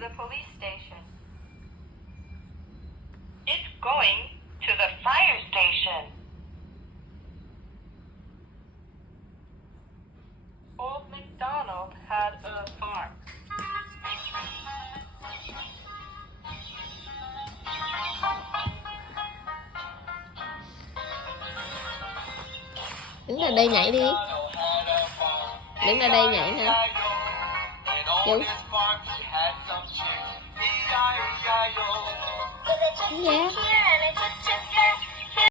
the police station. It's going to the fire station. Old MacDonald had a farm. Đứng ra đây nhảy đi. Đứng ra đây nhảy nè. Chú. Dạ.